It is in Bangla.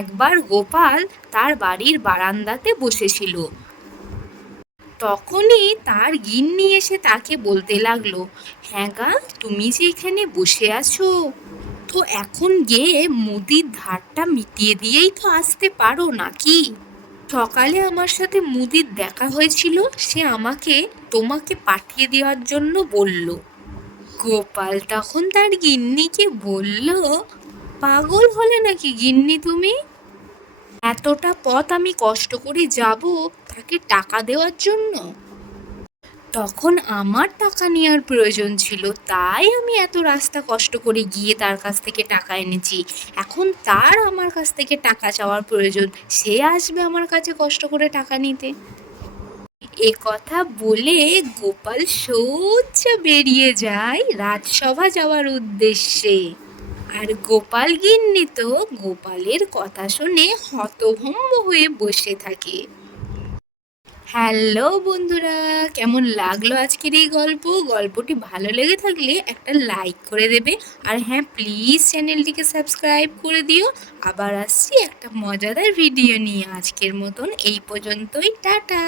একবার গোপাল তার বাড়ির বারান্দাতে বসেছিল। তখনই তার গিন্নি এসে তাকে বলতে লাগল হ্যাঁ গা, তুমি যে এখানে বসে আছো, তো এখন গিয়ে মুদির ধারটা মিটিয়ে দিয়েই তো আসতে পারো নাকি? সকালে আমার সাথে মুদির দেখা হয়েছিল, সে আমাকে, তোমাকে পাঠিয়ে দেওয়ার জন্য বলল। গোপাল তখন তার গিন্নিকে বলল পাগল হলে নাকি গিন্নি তুমি? এতটা পথ আমি কষ্ট করে যাব তাকে টাকা দেওয়ার জন্য? তখন আমার টাকা নেওয়ার প্রয়োজন ছিল, তাই আমি এত রাস্তা কষ্ট করে গিয়ে তার কাছ থেকে টাকা এনেছি। এখন তার আমার কাছ থেকে টাকা চাওয়ার প্রয়োজন, সে আসবে আমার কাছে কষ্ট করে টাকা নিতে। এ কথা বলে গোপাল সোজা বেরিয়ে যায় রাজসভা যাওয়ার উদ্দেশ্যে। আর গোপাল গিন্নি তো গোপালের কথা শুনে হতভম্ব হয়ে বসে থাকে। হ্যালো বন্ধুরা, কেমন লাগল আজকের এই গল্প? গল্পটি ভালো লেগে থাকলে একটা লাইক করে দেবে। আর হ্যাঁ প্লিজ চ্যানেলটিকে সাবস্ক্রাইব করে দিও। আবার আসছি একটা মজাদার ভিডিও নিয়ে আজকের মতন। এই পর্যন্তই, টাটা!